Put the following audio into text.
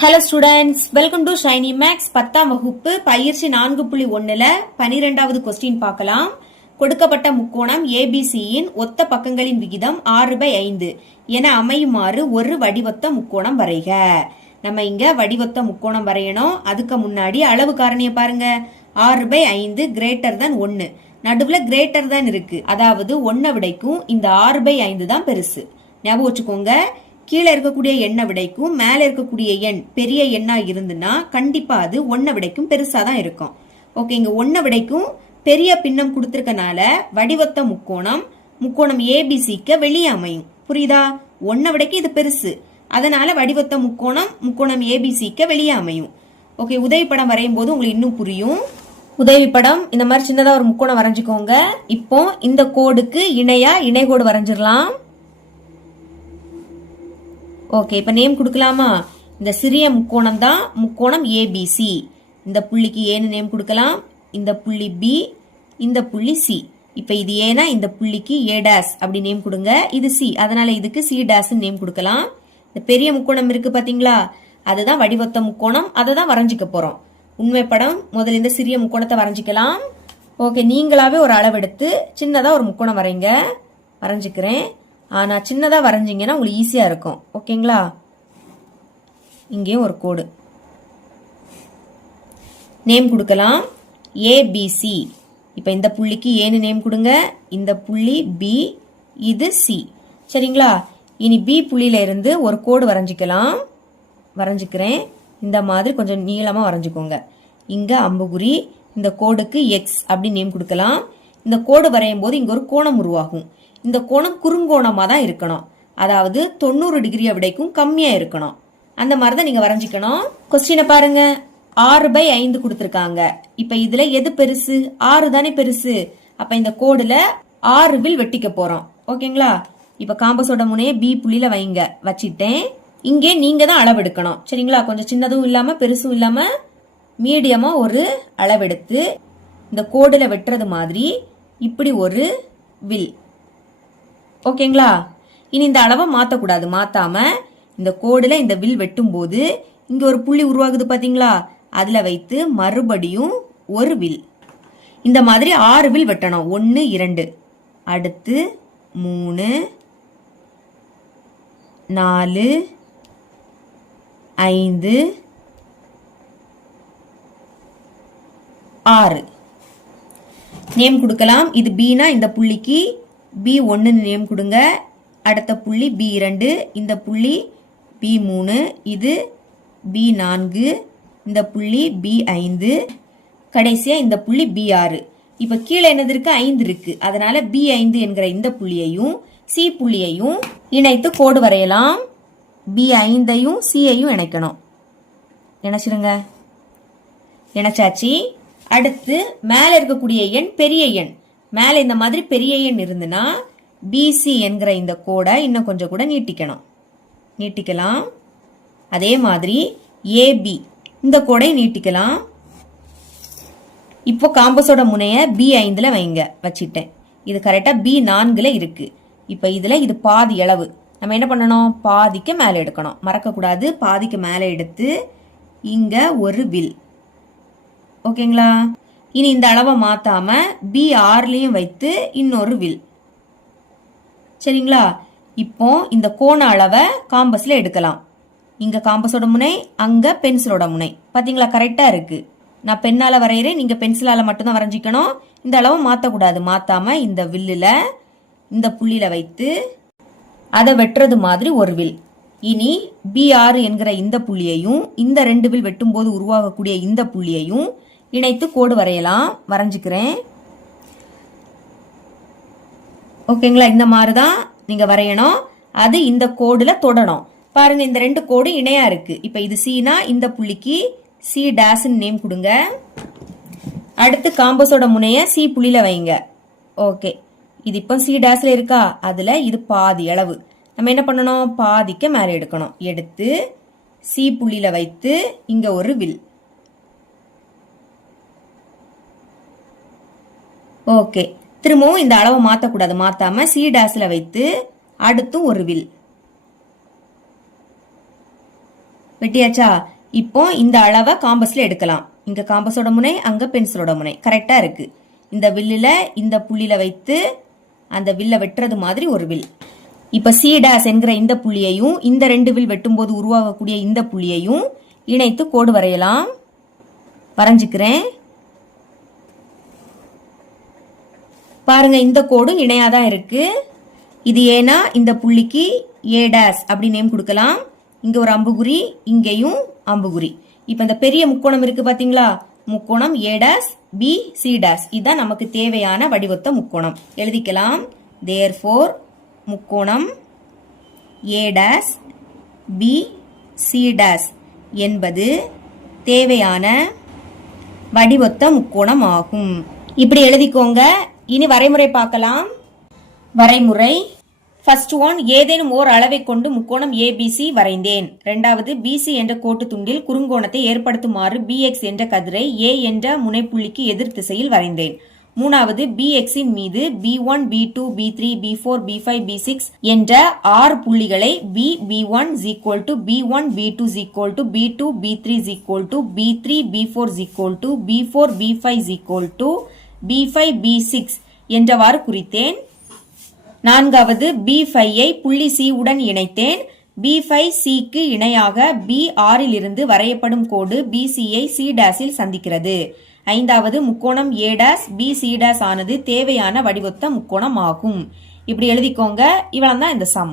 Hello students, welcome to Shiny Max 10ஆம் வகுப்பு பயிற்சி 4.1ல 12வது கொஸ்டின் பார்க்கலாம். கொடுக்கப்பட்ட முக்கோணம் ஏபிசியின் ஒத்த பக்கங்களின் விகிதம் 6/5 என அமையுமாறு ஒரு வடிவொத்த முக்கோணம் வரைக. நம்ம இங்க வடிவொத்த முக்கோணம் வரையணும். அதுக்கு முன்னாடி அளவு காரணியை பாருங்க. 6/5 கிரேட்டர் than 1, நடுவுல கிரேட்டர் than இருக்கு. அதாவது 1 விடைக்கும் இந்த 6/5 தான் பெருசு. ஞாபகம் வச்சுக்கோங்க. கீழே இருக்கக்கூடிய எண்ணை விடைக்கும் மேல இருக்கக்கூடிய எண் பெரிய எண்ணா இருந்துன்னா கண்டிப்பா அது 1 விடைக்கும் பெருசா தான் இருக்கும். ஓகே, இங்க 1 விடைக்கும் பெரிய பின்னம் கொடுத்திருக்கனால வடிவொத்த முக்கோணம் ஏபிசிக்கு வெளியே அமையும். புரியுதா? 1 விடைக்கு இது பெருசு, அதனால வடிவொத்த முக்கோணம் ஏபிசிக்கு வெளியே அமையும். ஓகே, உதவி படம் வரையும் போது உங்களுக்கு இன்னும் புரியும். உதவி படம் இந்த மாதிரி சின்னதா ஒரு முக்கோணம் வரைஞ்சுக்கோங்க. இப்போ இந்த கோடுக்கு இணையா இணைகோடு வரைஞ்சிடலாம். ஓகே, இப்ப நேம் கொடுக்கலாமா? இந்த சிறிய முக்கோணம் தான் முக்கோணம் ஏபிசி. இந்த புள்ளிக்கு ஏன்னு நேம் கொடுக்கலாம், இந்த புள்ளி பி, இந்த புள்ளி சி. இப்ப இது ஏனா இந்த புள்ளிக்கு ஏ டேஸ் அப்படி நேம் கொடுங்க. இது சி, அதனால இதுக்கு சி டேஸ் நேம் கொடுக்கலாம். இந்த பெரிய முக்கோணம் இருக்கு பாத்தீங்களா, அதுதான் வடிவொத்த முக்கோணம். அதை தான் வரைஞ்சிக்க போறோம். உண்மை படம் முதல்ல இந்த சிறிய முக்கோணத்தை வரைஞ்சிக்கலாம். ஓகே, நீங்களாவே ஒரு அளவெடுத்து சின்னதா ஒரு முக்கோணம் வரைஞ்சிக்கிறேன். ஆனா சின்னதா வரைஞ்சிங்கன்னா உங்களுக்கு ஈஸியா இருக்கும். ஓகேங்களா? இங்கேயும் ஒரு கோடு நேம் கொடுக்கலாம், ஏபிசி. இப்ப இந்த புள்ளிக்கு ஏன்னு நேம் கொடுங்க, இந்த புள்ளி பி, இது சி. சரிங்களா? இனி பி புள்ளியில இருந்து ஒரு கோடு வரைஞ்சிக்கிறேன். இந்த மாதிரி கொஞ்சம் நீளமா வரைஞ்சுக்கோங்க. இங்க அம்புகுறி, இந்த கோடுக்கு எக்ஸ் அப்படி நேம் கொடுக்கலாம். இந்த கோடு வரையும் போது இங்க ஒரு கோணம் உருவாகும். இந்த கோணம் குறுங்கோணமா தான் இருக்கணும். அதாவது 90 டிகிரி விடைக்கும் கம்மியா இருக்கணும். அந்த மாதிரி தான் நீங்க வரைஞ்சிக்கணும். கொஸ்டினை பாருங்க. 6/5 கொடுத்திருக்காங்க. இப்ப இதுல எது பெருசு? 6 தானே பெருசு. அப்ப இந்த கோடுல 6 வில் வெட்டிக்க போறோம். ஓகேங்களா? இப்ப காம்பஸோட முனையை பி புள்ளியில வச்சிட்டேன். இங்கே நீங்க தான் அளவெடுக்கணும். சரிங்களா? கொஞ்சம் சின்னதும் இல்லாம பெருசும் இல்லாம மீடியமா ஒரு அளவெடுத்து இந்த கோடுல வெட்டுறது மாதிரி இப்படி ஒரு வில். ஓகேங்களா? இனி இந்த அளவை மாத்தக்கூடாது. மாத்தாம இந்த கோடுல இந்த வில் வெட்டும் போது இங்க ஒரு புள்ளி உருவாகுது பாத்தீங்களா, அதுல வைத்து மறுபடியும் ஒரு வில். இந்த மாதிரி 6 வில் வெட்டணும். 1 2, அடுத்து 3 4 5 6 நேம் கொடுக்கலாம். இது பீனா இந்த புள்ளிக்கு B1 நேம் கொடுங்க. அடுத்த புள்ளி B2, இந்த புள்ளி B3, இது B4, இந்த புள்ளி B5, கடைசியா இந்த புள்ளி B6. இப்ப கீழே என்னது இருக்கு? 5 இருக்கு. அதனால B5 என்கிற இந்த புள்ளியையும் C புள்ளியையும் இணைத்து கோடு வரையலாம். B5ஐயும் C-ஐயும் இணைக்கணும். இணைச்சிருங்க. இணைச்சாச்சு. அடுத்து மேல இருக்கக்கூடிய எண் பெரிய எண். மேல இந்த மாதிரி பெரிய எண் இருந்துன்னா பிசி என்கிற இந்த கோடை இன்னும் கொஞ்சம் கூட நீட்டிக்கலாம். அதே மாதிரி ஏபி இந்த கோடை நீட்டிக்கலாம். இப்போ காம்பஸோட முனைய B5ல வச்சிட்டேன். இது கரெக்டா B4ல இருக்கு. இப்ப இதுல இது பாதி அளவு. நம்ம என்ன பண்ணணும்? பாதிக்கு மேல எடுக்கணும். மறக்க கூடாது. பாதிக்கு மேல எடுத்து இங்க ஒரு வில். ஓகேங்களா? இனி இந்த அளவை மாத்தாம B6லயும் வைத்து இன்னொரு வில். சரிங்களா? இப்போ இந்த கோண அளவை காம்பஸ்ல எடுக்கலாம். இங்க காம்பஸோட முனை, அங்க பென்சிலோட முனை. பாத்தீங்களா? கரெக்டா இருக்கு. நான் பெண்ணால வரைகிறேன், நீங்க பென்சிலால மட்டும்தான் வரைஞ்சிக்கணும். இந்த அளவை மாத்தக்கூடாது. மாத்தாம இந்த வில்லுல இந்த புள்ளியில வைத்து அதை வெட்டுறது மாதிரி ஒரு வில். இனி B6 என்கிற இந்த புள்ளியையும் இந்த 2 வில் வெட்டும் போது உருவாகக்கூடிய இந்த புள்ளியையும் இணைத்து கோடு வரையலாம். வரைஞ்சுக்கிறேன். ஓகேங்களா? இந்த மாதிரிதான் நீங்க வரையணும். அது இந்த கோடுல தொடணும். பாருங்க, இந்த 2 கோடு இணையா இருக்கு. இப்ப இது சீனா, இந்த புள்ளிக்கு சி டேஸ் நேம் கொடுங்க. அடுத்து காம்பஸோட முனைய சி புள்ளியில வைங்க. ஓகே, இது இப்ப சி டேஸ்ல இருக்கா, அதுல இது பாதி அளவு. நம்ம என்ன பண்ணணும்? பாதிக்க மேல எடுக்கணும். எடுத்து சி புள்ளியில வைத்து இங்க ஒரு வில். ஓகே, திரும்பவும் இந்த அளவை மாத்தக்கூடாது. மாத்தாம சி டேஸ்ல வைத்து அடுத்தும் ஒரு வில். வெட்டியாச்சா? இப்போ இந்த அளவை காம்பஸ்ல எடுக்கலாம். இங்க காம்பஸோட முனை, அங்க பென்சிலோட முனை கரெக்டா இருக்கு. இந்த வில்லுல இந்த புள்ளியில வைத்து அந்த வில்ல வெட்டுறது மாதிரி ஒரு வில். இப்ப சி டேஸ் என்கிற இந்த புள்ளியையும் இந்த 2 வில் வெட்டும் போது உருவாகக்கூடிய இந்த புள்ளியையும் இணைத்து கோடு வரையலாம். வரைஞ்சுக்கிறேன். பாருங்க, இந்த கோடு இணையாதான் இருக்கு. இது ஏன்னா இந்த புள்ளிக்கு ஏ டேஸ் அப்படி நேம் கொடுக்கலாம். இங்க ஒரு அம்புகுறி, இங்கேயும் அம்புகுறி. இப்ப இந்த பெரிய முக்கோணம் இருக்கு பாத்தீங்களா? முக்கோணம் A dash B C dash. இதுதான் நமக்கு தேவையான வடிவொத்த முக்கோணம். எழுதிக்கலாம். therefore முக்கோணம் A dash B C dash என்பது தேவையான வடிவொத்த முக்கோணம் ஆகும். இப்படி எழுதிக்கோங்க. இனி வரைமுறை பார்க்கலாம். வரைமுறை. ஃபர்ஸ்ட் ஒன், ஏதேனும் ஓர் அளவை கொண்டு முக்கோணம் ஏபிசி வரைந்தேன். இரண்டாவது, பிசி என்ற கோட்டு துண்டில் குறுங்கோணத்தை ஏற்படுத்துமாறு பிஎக்ஸ் என்ற கதிரை ஏ என்ற முனைப்புள்ளிக்கு எதிர் திசையில் வரைந்தேன். மூணாவது, பிஎக்ஸின் மீது B1, B2, B3, B4, B5, B6 என்ற 6 புள்ளிகளை B1, B1, B2, B2, B3, B3, B4, B4, B5, B5, B6 என்றவாறு குறித்தேன். நான்காவது, B5ஐ புள்ளி C உடன் இணைத்தேன். B5 Cக்கு இணையாக B6 இலிருந்து வரையப்படும் கோடு BCஐ C டேஸில் சந்திக்கிறது. ஐந்தாவது, முக்கோணம் A dash B C dash ஆனது தேவையான வடிவொத்த முக்கோணம் ஆகும். இப்படி எழுதிக்கோங்க. இவ்வளவுதான் இந்த சம்.